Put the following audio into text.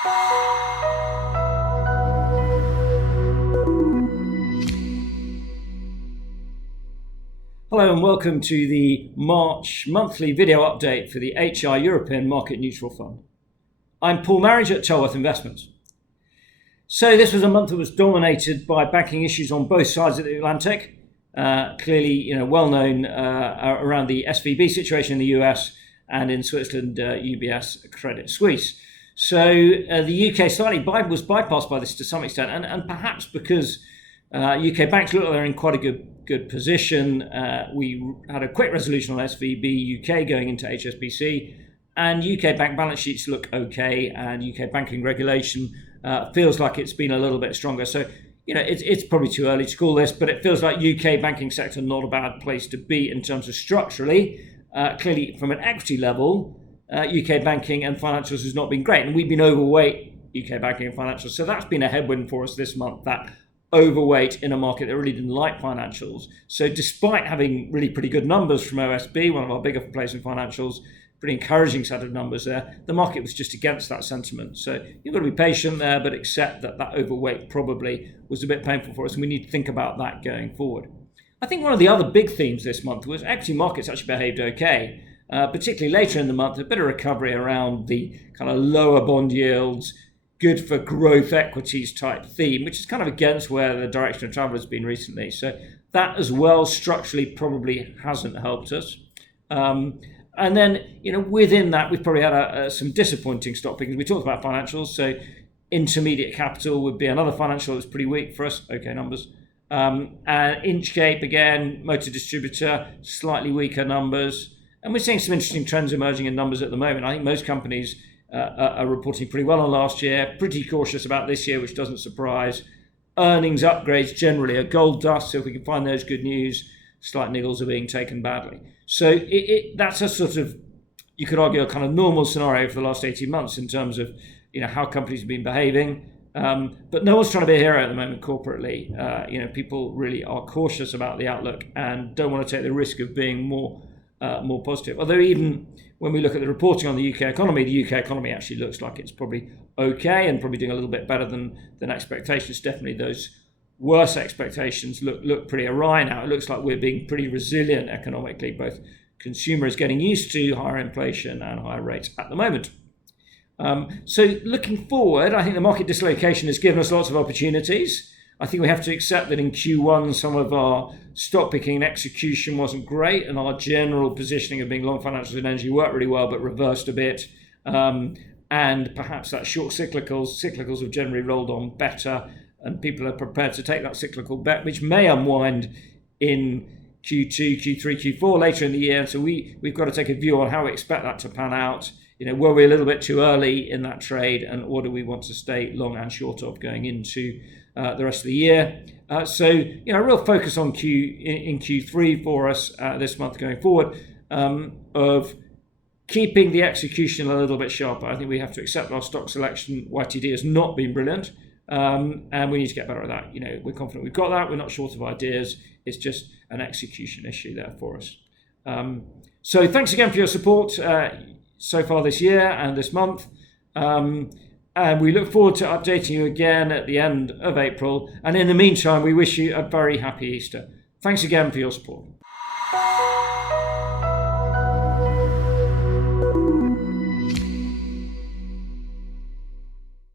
Hello and welcome to the March monthly video update for the HI European Market Neutral Fund. I'm Paul Marriage at Tellworth Investments. So this was a month that was dominated by banking issues on both sides of the Atlantic. Clearly, well known around the SVB situation in the US and in Switzerland, UBS Credit Suisse. So the UK slightly was bypassed by this to some extent, and perhaps because UK banks look like they're in quite a good position. We had a quick resolution on SVB UK going into HSBC, and UK bank balance sheets look okay, and UK banking regulation feels like it's been a little bit stronger. So, it's probably too early to call this, but it feels like UK banking sector not a bad place to be in terms of structurally. Clearly, from an equity level, UK banking and financials has not been great, and we've been overweight UK banking and financials. So that's been a headwind for us this month, that overweight in a market that really didn't like financials. So despite having really pretty good numbers from OSB, one of our bigger players in financials, pretty encouraging set of numbers there, the market was just against that sentiment. So you've got to be patient there, but accept that overweight probably was a bit painful for us, and we need to think about that going forward. I think one of the other big themes this month was equity markets actually behaved okay, particularly later in the month, a bit of recovery around the kind of lower bond yields, good for growth equities type theme, which is kind of against where the direction of travel has been recently. So that as well structurally probably hasn't helped us. And then, within that, we've probably had some disappointing stock pickings. We talked about financials. So Intermediate Capital would be another financial that's pretty weak for us. Okay, numbers. And Inchcape, again, motor distributor, slightly weaker numbers. And we're seeing some interesting trends emerging in numbers at the moment. I think most companies are reporting pretty well on last year, pretty cautious about this year, which doesn't surprise. Earnings upgrades generally are gold dust, so if we can find those good news, slight niggles are being taken badly. So that's a sort of, you could argue, a kind of normal scenario for the last 18 months in terms of how companies have been behaving. But no one's trying to be a hero at the moment corporately. People really are cautious about the outlook and don't want to take the risk of being more positive. Although even when we look at the reporting on the UK economy actually looks like it's probably okay and probably doing a little bit better than expectations. Definitely those worse expectations look pretty awry now. It looks like we're being pretty resilient economically. Both consumers getting used to higher inflation and higher rates at the moment. So looking forward, I think the market dislocation has given us lots of opportunities. I think we have to accept that in Q1, some of our stock picking and execution wasn't great, and our general positioning of being long financials and energy worked really well, but reversed a bit. And perhaps that short cyclicals have generally rolled on better, and people are prepared to take that cyclical bet, which may unwind in Q2, Q3, Q4 later in the year. So we've got to take a view on how we expect that to pan out. Were we a little bit too early in that trade, and what do we want to stay long and short of going into the rest of the year? So a real focus on in Q3 for us this month going forward, of keeping the execution a little bit sharper. I think we have to accept our stock selection YTD has not been brilliant, and we need to get better at that. We're confident we've got that. We're not short of ideas. It's just an execution issue there for us. So thanks again for your support so far this year and this month. And we look forward to updating you again at the end of April. And in the meantime, we wish you a very happy Easter. Thanks again for your support.